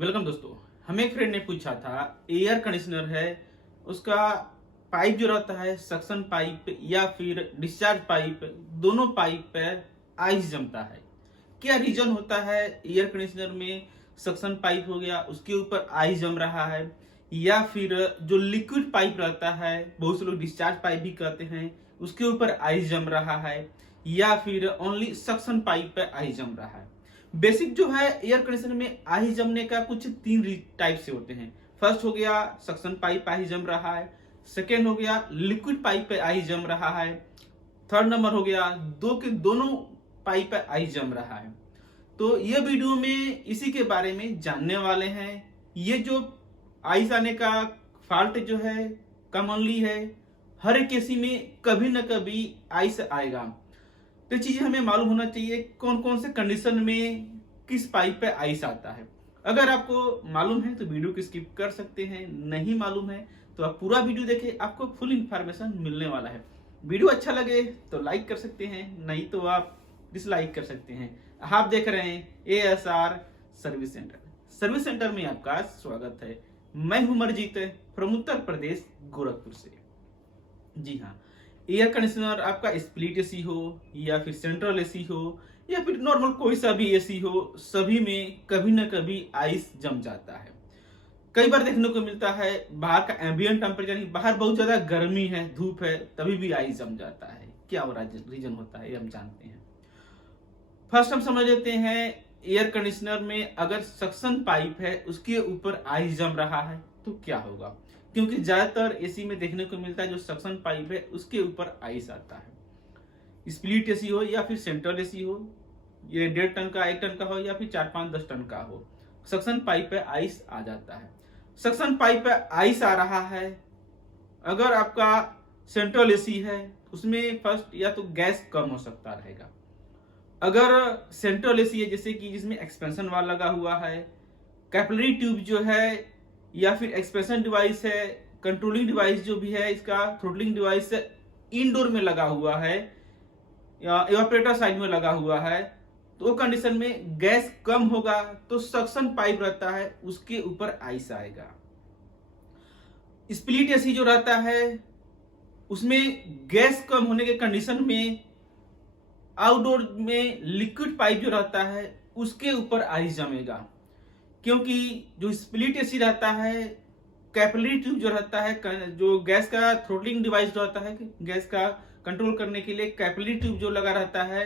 Welcome दोस्तों। हमें एक फ्रेंड ने पूछा था, एयर कंडीशनर है, उसका पाइप जो रहता है सक्शन पाइप या फिर डिस्चार्ज पाइप, दोनों पाइप पे आइस जमता है। क्या रीजन होता है एयर कंडीशनर में सक्शन पाइप हो गया उसके ऊपर आइस जम रहा है, या फिर जो लिक्विड पाइप रहता है, बहुत से लोग डिस्चार्ज पाइप भी कहते हैं, उसके ऊपर आइस जम रहा है, या फिर ओनली सक्शन पाइप पे आइस जम रहा है। बेसिक जो है एयर कंडीशनर में आही जमने का कुछ तीन टाइप से होते हैं। फर्स्ट हो गया सक्शन पाइप आही जम रहा है, सेकेंड हो गया लिक्विड पाइप पे आही जम रहा है, थर्ड नंबर हो गया दो के दोनों पाइप पे आही जम रहा है। तो ये वीडियो में इसी के बारे में जानने वाले हैं। ये जो आइस आने का फॉल्ट जो है कॉमनली है, हर एक एसी में कभी न कभी आइस आएगा। तो चीजें हमें मालूम होना चाहिए कौन कौन से कंडीशन में किस पाइप पे आइस आता है। अगर आपको मालूम है तो वीडियो को स्किप कर सकते हैं, नहीं मालूम है तो आप पूरा वीडियो देखें, आपको फुल इंफॉर्मेशन मिलने वाला है। वीडियो अच्छा लगे तो लाइक कर सकते हैं, नहीं तो आप डिसलाइक कर सकते हैं। आप देख रहे हैं ASR service centre. Service centre में आपका स्वागत है। मैं हूं मरजीत फ्रॉम उत्तर प्रदेश गोरखपुर से। जी हाँ, एयर कंडीशनर आपका स्प्लिट एसी हो या फिर सेंट्रल एसी हो या फिर नॉर्मल कोई सा भी एसी हो, सभी में कभी ना कभी आइस जम जाता है। कई बार देखने को मिलता है बाहर का एम्बियंट टेम्परेचर, बाहर बहुत ज्यादा गर्मी है, धूप है, तभी भी आइस जम जाता है। क्या रीजन होता है ये हम जानते हैं। फर्स्ट हम समझ लेते हैं एयर कंडीशनर में अगर सक्शन पाइप है उसके ऊपर आइस जम रहा है तो क्या होगा। क्योंकि ज्यादातर एसी में देखने को मिलता है जो सक्शन पाइप है उसके ऊपर आइस आता है। स्प्लिट एसी हो या फिर सेंट्रल एसी हो, ये 1.5 टन का 1 टन का हो या फिर 4 5 10 टन का हो, सक्शन पाइप पे आइस आ जाता है। सक्शन पाइप पे आइस आ रहा है, अगर आपका सेंट्रल एसी है उसमें फर्स्ट या तो गैस कम हो सकता रहेगा। अगर सेंट्रल एसी है जैसे कि जिसमें एक्सपेंशन वाल लगा हुआ है, कैपिलरी ट्यूब जो है या फिर एक्सप्रेशन डिवाइस है, कंट्रोलिंग डिवाइस जो भी है, इसका थ्रोटलिंग डिवाइस इंडोर में लगा हुआ है या इवापोरेटर साइड में लगा हुआ है, तो वो कंडीशन में गैस कम होगा तो सक्शन पाइप रहता है उसके ऊपर आइस आएगा। स्प्लिट एसी जो रहता है उसमें गैस कम होने के कंडीशन में आउटडोर में लिक्विड पाइप जो रहता है उसके ऊपर आइस जमेगा। क्योंकि जो स्प्लिट एसी रहता है, कैपिलरी ट्यूब जो रहता है, जो गैस का थ्रोटलिंग डिवाइस जो रहता है, गैस का कंट्रोल करने के लिए कैपिलरी ट्यूब जो लगा रहता है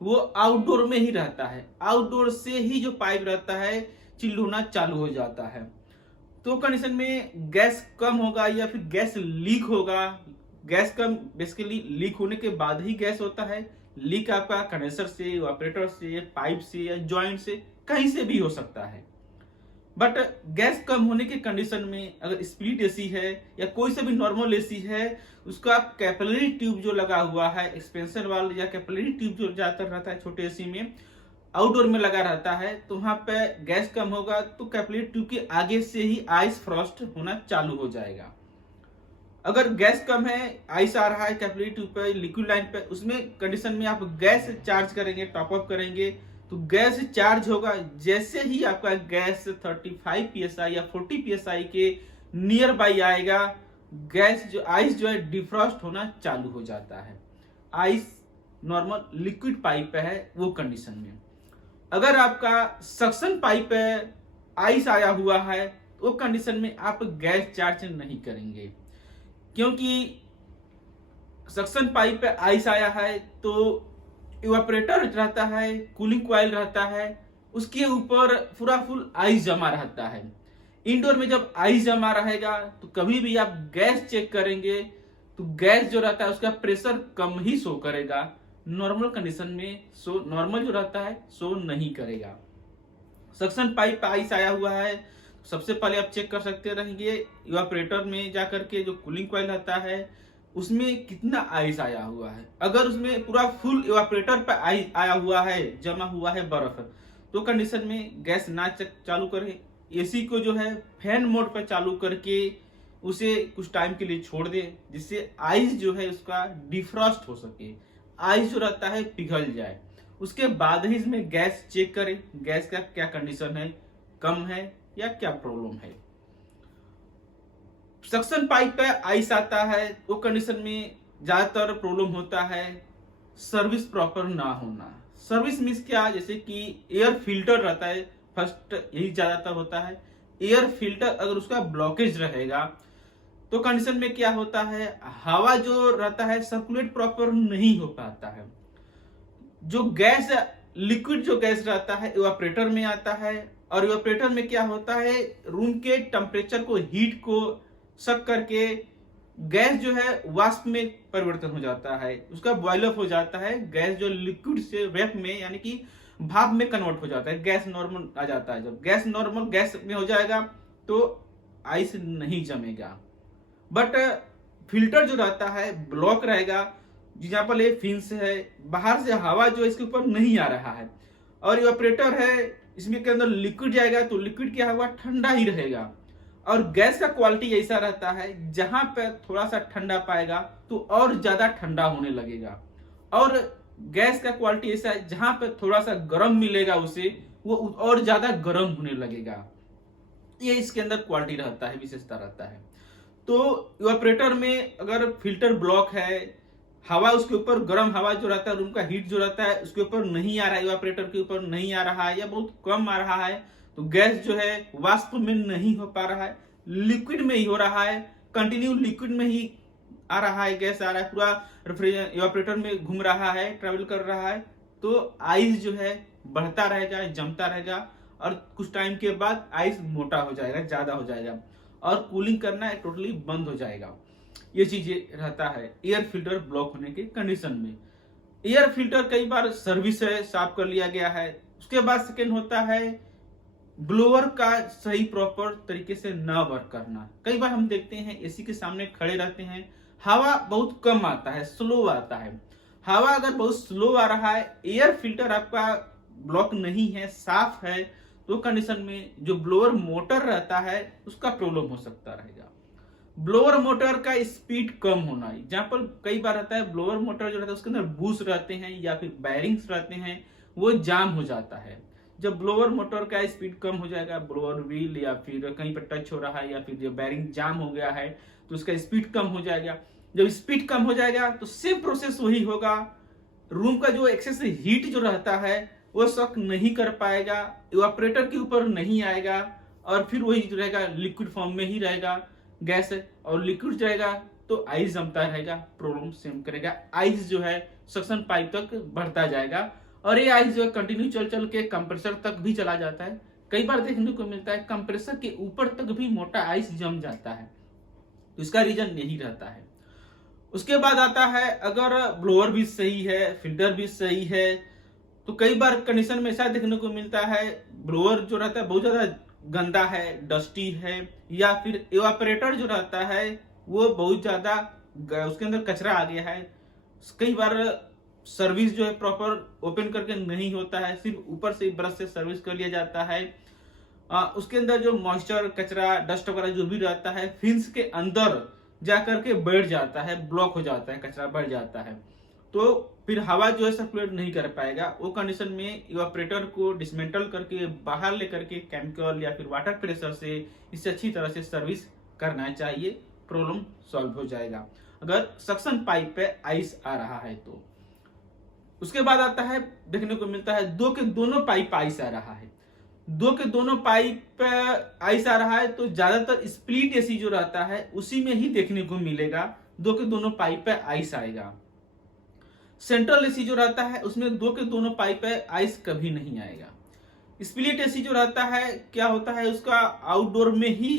वो आउटडोर में ही रहता है। आउटडोर से ही जो पाइप रहता है चिल्ड होना चालू हो जाता है। तो कंडीशन में गैस कम होगा या फिर गैस लीक होगा। गैस कम बेसिकली लीक होने के बाद ही गैस होता है। लीक आपका कंडेंसर से, ऑपरेटर से, पाइप से या जॉइंट से, कहीं से भी हो सकता है। बट गैस कम होने के कंडीशन में अगर स्प्लिट एसी है या कोई सा भी नॉर्मल एसी है, उसका कैपिलरी ट्यूब जो लगा हुआ है, एक्सपेंशन वाल या कैपिलरी ट्यूब जो ज्यादातर रहता है छोटे एसी में, आउटडोर में लगा रहता है, तो वहां पे गैस कम होगा तो कैपिलरी ट्यूब के आगे से ही आइस फ्रॉस्ट होना चालू हो जाएगा। अगर गैस कम है, आइस आ रहा है कैपिलरी ट्यूब पे, लिक्विड लाइन पे, उसमें कंडीशन में आप गैस चार्ज करेंगे, टॉप अप करेंगे तो गैस चार्ज होगा। जैसे ही आपका गैस 35 psi या 40 psi के नियर बाई आएगा, गैस जो आइस जो है डिफ्रॉस्ट होना चालू हो जाता है। आइस नॉर्मल लिक्विड पाइप पे है वो कंडीशन में। अगर आपका सक्शन पाइप पे आइस आया हुआ है तो वो कंडीशन में आप गैस चार्ज नहीं करेंगे। क्योंकि सक्शन पाइप पे आइस आया है तो इवापोरेटर रहता है, कूलिंग कॉइल रहता है, उसके ऊपर पूरा फुल आइस जमा रहता है। इंडोर में जब आइस जमा रहेगा तो कभी भी आप गैस चेक करेंगे तो गैस जो रहता है उसका प्रेशर कम ही शो करेगा। नॉर्मल कंडीशन में शो, नॉर्मल जो रहता है शो नहीं करेगा। सक्शन पाइप पे आइस आया हुआ है, सबसे पहले आप चेक कर सकते रहेंगे इवापोरेटर में जाकर के जो कूलिंग कॉइल रहता है उसमें कितना आइस आया हुआ है। अगर उसमें पूरा फुल इवापोरेटर पे आया हुआ है, जमा हुआ है बर्फ, तो कंडीशन में गैस ना चालू करें। एसी को जो है फैन मोड पर चालू करके उसे कुछ टाइम के लिए छोड़ दे, जिससे आइस जो है उसका डिफ्रॉस्ट हो सके, आइस जो रहता है पिघल जाए। उसके बाद ही इसमें गैस चेक करें, गैस का क्या कंडीशन है, कम है या क्या प्रॉब्लम है। सक्शन पाइप पे आइस आता है, वो कंडीशन में ज्यादातर प्रॉब्लम होता है सर्विस प्रॉपर ना होना। सर्विस मीन्स क्या, जैसे कि एयर फिल्टर रहता है, फर्स्ट यही ज्यादातर होता है। एयर फिल्टर अगर उसका ब्लॉकेज रहेगा तो कंडीशन में क्या होता है, हवा जो रहता है सर्कुलेट प्रॉपर नहीं हो पाता है। जो गैस, लिक्विड जो गैस रहता है इवापोरेटर में आता है, और इवापोरेटर में क्या होता है, रूम के टेम्परेचर को, हीट को सक करके गैस जो है वाष्प में परिवर्तन हो जाता है, उसका बॉयल अप हो जाता है। गैस जो लिक्विड से वेप में यानी कि भाप में कन्वर्ट हो जाता है, गैस नॉर्मल आ जाता है। जब गैस नॉर्मल गैस में हो जाएगा तो आइस नहीं जमेगा। बट फिल्टर जो रहता है ब्लॉक रहेगा, जहां पर ये फिन्स है, बाहर से हवा जो इसके ऊपर नहीं आ रहा है, और इवापोरेटर है, इसमें के अंदर लिक्विड जाएगा तो लिक्विड क्या होगा, ठंडा ही रहेगा। और गैस का क्वालिटी ऐसा रहता है, जहां पे थोड़ा सा ठंडा पाएगा तो और ज्यादा ठंडा होने लगेगा, और गैस का क्वालिटी ऐसा है, जहां पे थोड़ा सा गर्म मिलेगा उसे, वो और ज्यादा गर्म होने लगेगा। ये इसके अंदर क्वालिटी रहता है, विशेषता रहता है। तो इवापोरेटर में अगर फिल्टर ब्लॉक है, हवा उसके ऊपर, गर्म हवा जो रहता है, रूम का हीट जो रहता है उसके ऊपर नहीं आ रहा है, इवापोरेटर के ऊपर नहीं आ रहा है या बहुत कम आ रहा है, तो गैस जो है वाष्प में नहीं हो पा रहा है, लिक्विड में ही हो रहा है, कंटिन्यू लिक्विड में ही आ रहा है, गैस आ रहा है, पूरा इवापोरेटर में घूम रहा है, ट्रेवल कर रहा है, तो आइस जो है बढ़ता रहेगा, जमता रहेगा, और कुछ टाइम के बाद आइस मोटा हो जाएगा, ज्यादा हो जाएगा, और कूलिंग करना टोटली बंद हो जाएगा। ये चीजें रहता है एयर फिल्टर ब्लॉक होने के कंडीशन में। एयर फिल्टर कई बार सर्विस है, साफ कर लिया गया है। उसके बाद सेकेंड होता है ब्लोअर का सही प्रॉपर तरीके से ना वर्क करना। कई बार हम देखते हैं एसी के सामने खड़े रहते हैं, हवा बहुत कम आता है, स्लो आता है। हवा अगर बहुत स्लो आ रहा है, एयर फिल्टर आपका ब्लॉक नहीं है, साफ है, तो कंडीशन में जो ब्लोअर मोटर रहता है उसका प्रॉब्लम हो सकता रहेगा। ब्लोअर मोटर का स्पीड कम होना, जहां पर कई बार रहता है ब्लोअर मोटर जो रहता है उसके अंदर बूस रहते हैं या फिर बैरिंग्स रहते हैं, वो जाम हो जाता है। जब ब्लोअर मोटर का स्पीड कम हो जाएगा, ब्लोअर व्हील या फिर कहीं पर टच हो रहा है या फिर जो बैरिंग जाम हो गया है, तो उसका स्पीड कम हो जाएगा। जब स्पीड कम हो जाएगा तो सेम प्रोसेस वही होगा, रूम का जो एक्सेस हीट जो रहता है वो सक नहीं कर पाएगा, इवापोरेटर के ऊपर नहीं आएगा, और फिर वही जो रहेगा लिक्विड फॉर्म में ही रहेगा गैस, और लिक्विड जाएगा तो आइस जमता रहेगा, प्रॉब्लम सेम करेगा। आइस जो है सक्शन पाइप तक बढ़ता जाएगा, और ये आइस जो है कंटिन्यू चल चल के कंप्रेसर तक भी चला जाता है। कई बार देखने को मिलता है कंप्रेसर के ऊपर तक भी मोटा आइस जम जाता है, तो इसका रीजन यही रहता है। उसके बाद आता है अगर ब्लोअर भी सही है, फिल्टर भी सही है, तो कई बार कंडीशन में ऐसा देखने को मिलता है ब्लोअर जो रहता है बहुत ज्यादा गंदा है, डस्टी है, या फिर इवापोरेटर जो रहता है वो बहुत ज्यादा उसके अंदर कचरा आ गया है। कई बार सर्विस जो है प्रॉपर ओपन करके नहीं होता है, सिर्फ ऊपर से ब्रश से सर्विस कर लिया जाता है। उसके अंदर जो मॉइस्चर, कचरा, डस्ट वगैरह जो भी रहता है फिन्स के अंदर जाकर के बैठ जाता है, ब्लॉक हो जाता है, कचरा बढ़ जाता है, तो फिर हवा जो है सर्कुलेट नहीं कर पाएगा। वो कंडीशन में इवापोरेटर को डिसमेंटल करके बाहर लेकर के केमिकल या फिर वाटर प्रेशर से इसे अच्छी तरह से सर्विस करना चाहिए, प्रॉब्लम सॉल्व हो जाएगा अगर सक्शन पाइप पे आइस आ रहा है तो। उसके बाद आता है, देखने को मिलता है दो के दोनों पाइप आइस आ रहा है। दो के दोनों पाइप पे आइस आ रहा है तो ज्यादातर स्प्लिट एसी जो रहता है उसी में ही देखने को मिलेगा, दो के दोनों पाइप पे आइस आएगा। सेंट्रल एसी जो रहता है उसमें दो के दोनों पाइप पे आइस कभी नहीं आएगा। स्प्लिट एसी जो रहता है क्या होता है, उसका आउटडोर में ही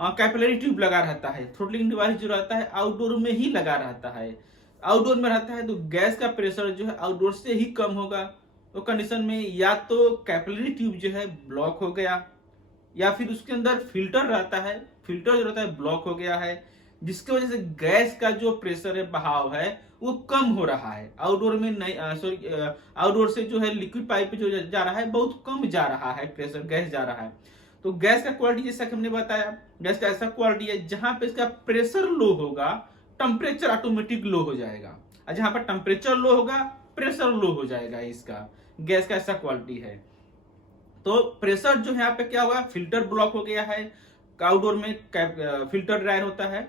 कैपिलरी ट्यूब लगा रहता है, थ्रोटलिंग डिवाइस जो रहता है आउटडोर में ही लगा रहता है। आउटडोर में रहता है तो गैस का प्रेशर जो है आउटडोर से ही कम होगा। तो कंडीशन में या तो कैपिलरी ट्यूब जो है ब्लॉक हो गया, या फिर उसके अंदर फिल्टर रहता है, फिल्टर जो रहता है ब्लॉक हो गया है, जिसकी वजह से गैस का जो प्रेशर है, बहाव है, वो कम हो रहा है। आउटडोर में नहीं, आउटडोर से जो है लिक्विड पाइप जो जा रहा है बहुत कम जा रहा है, प्रेशर गैस जा रहा है। तो गैस का क्वालिटी जैसा कि हमने बताया, गैस का ऐसा क्वालिटी है जहां पे इसका प्रेशर लो होगा टेम्परेचर ऑटोमेटिक लो हो जाएगा, और जहां पर टेम्परेचर लो होगा प्रेशर लो हो जाएगा। इसका गैस का ऐसा क्वालिटी है। तो प्रेशर जो है यहाँ पे क्या हुआ, फिल्टर ब्लॉक हो गया है। आउटडोर में फिल्टर ड्रायर होता है।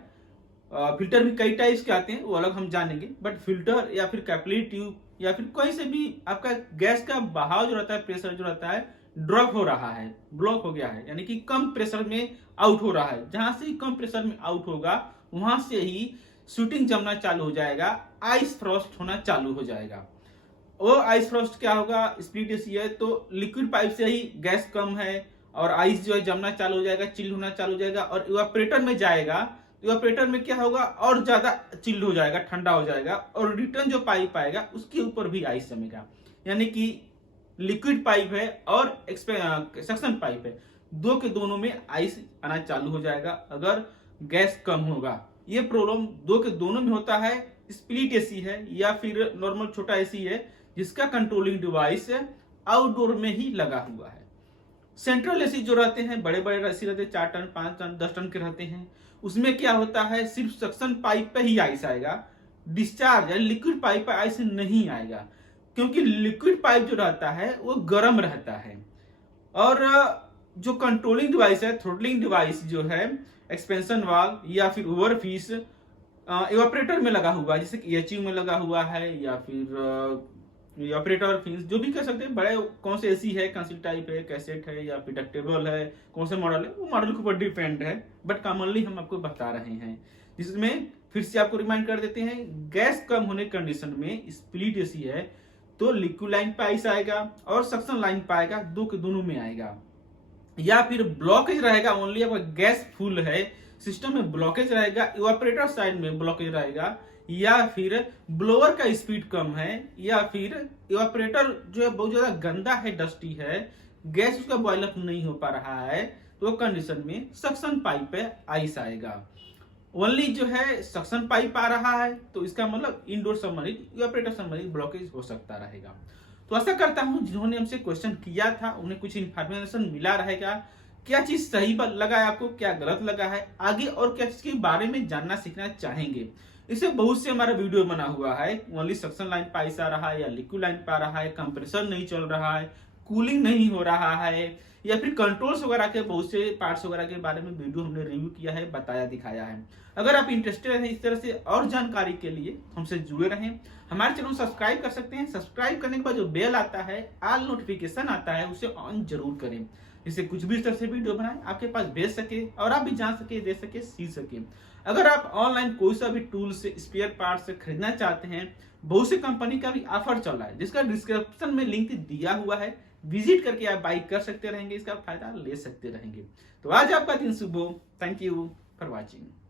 फिल्टर भी कई टाइप्स के आते हैं, वो अलग हम जानेंगे, बट फिल्टर या फिर कैपिलरी ट्यूब या फिर कोई से भी आपका गैस का बहाव जो रहता है, प्रेशर जो रहता है ड्रॉप हो रहा है, ब्लॉक हो गया है, यानी कि कम प्रेशर में आउट हो रहा है। जहां से कम प्रेशर में आउट होगा वहां से ही शूटिंग जमना चालू हो जाएगा, आइस फ्रॉस्ट होना चालू हो जाएगा। वो आइस फ्रॉस्ट क्या होगा, स्प्लिट एसी है तो लिक्विड पाइप से ही गैस कम है और आइस जो है जमना चालू हो जाएगा, चिल्ड होना चालू हो जाएगा और इवापोरेटर में जाएगा। इवापोरेटर में क्या होगा, और ज्यादा चिल्ड हो जाएगा, ठंडा हो जाएगा और रिटर्न जो पाइप आएगा उसके ऊपर भी आइस जमेगा। यानी कि लिक्विड पाइप है और सक्शन पाइप है, दो के दोनों में आइस आना चालू हो जाएगा अगर गैस कम होगा। ये प्रॉब्लम दो के दोनों में होता है। स्प्लिट एसी है या फिर नॉर्मल छोटा एसी है जिसका कंट्रोलिंग डिवाइस आउटडोर में ही लगा हुआ है। सेंट्रल एसी जो रहते हैं, बड़े बड़े एसी रहते हैं, 4 टन 5 टन 10 टन के रहते हैं, उसमें क्या होता है, सिर्फ सक्शन पाइप पे ही आइस आएगा, डिस्चार्ज यानी लिक्विड पाइप पे आइस नहीं आएगा, क्योंकि लिक्विड पाइप जो रहता है वो गर्म रहता है। और जो कंट्रोलिंग डिवाइस है, थ्रोटलिंग डिवाइस जो है, एक्सपेंशन वाल्व या फिर ओवरफिश इवापोरेटर में लगा हुआ है, जैसे कि एचयू में लगा हुआ है या फिर ऑपरेटर फिन्स जो भी कर सकते हैं। बड़े कौन से एसी है, कंसिल टाइप है, कैसेट है या फिर डक्टेबल है, कौन से मॉडल है, वो मॉडल के ऊपर डिपेंड है, बट कॉमनली हम आपको बता रहे हैं। जिसमें फिर से आपको रिमाइंड कर देते हैं, गैस कम होने कंडीशन में स्प्लिट एसी है तो लिक्विड लाइन पे आइस आएगा और सक्शन लाइन पे आएगा, दो के दोनों में आएगा। या फिर ब्लॉकेज रहेगा, ओनली आपका गैस फुल है, सिस्टम में ब्लॉकेज रहेगा, इवापोरेटर साइड में ब्लॉकेज रहेगा, या फिर ब्लोअर का स्पीड कम है, या फिर इवापोरेटर जो है बहुत ज्यादा गंदा है, डस्टी है, गैस उसका बॉयल अप नहीं हो पा रहा है, तो कंडीशन में सक्शन पाइप पे आइस आएगा। ओनली जो है सक्शन पाइप आ रहा है तो इसका मतलब indoor submarine, evaporator submarine blockage हो सकता रहेगा। तो आशा करता हूं जिन्होंने हमसे क्वेश्चन किया था उन्हें कुछ इन्फॉर्मेशन मिला रहेगा, क्या चीज सही लगा है आपको, क्या गलत लगा है, आगे और क्या चीज के बारे में जानना सीखना चाहेंगे। इससे बहुत से हमारा वीडियो बना हुआ है, ओनली सक्शन लाइन पे आइस आ रहा है या लिक्विड लाइन पे आ रहा है, कंप्रेसर नहीं चल रहा है, कूलिंग नहीं हो रहा है, या फिर कंट्रोल्स वगैरह के बहुत से पार्ट्स वगैरह के बारे में वीडियो हमने रिव्यू किया है, बताया दिखाया है। अगर आप इंटरेस्टेड हैं इस तरह से और जानकारी के लिए हमसे जुड़े रहें, हमारे चैनल सब्सक्राइब कर सकते हैं। सब्सक्राइब करने के बाद जो बेल आता है, ऑल नोटिफिकेशन आता है, उसे ऑन जरूर करें, जिससे कुछ भी इस तरह से वीडियो बनाए आपके पास भेज सके और आप भी जान सके, दे सके, सीख सके। अगर आप ऑनलाइन कोई सा भी टूल्स स्पेयर पार्ट्स खरीदना चाहते हैं, बहुत सी कंपनी का भी ऑफर चल रहा है जिसका डिस्क्रिप्शन में लिंक दिया हुआ है, विजिट करके आप बाई कर सकते रहेंगे, इसका फायदा ले सकते रहेंगे। तो आज आपका दिन शुभ हो। Thank you for watching.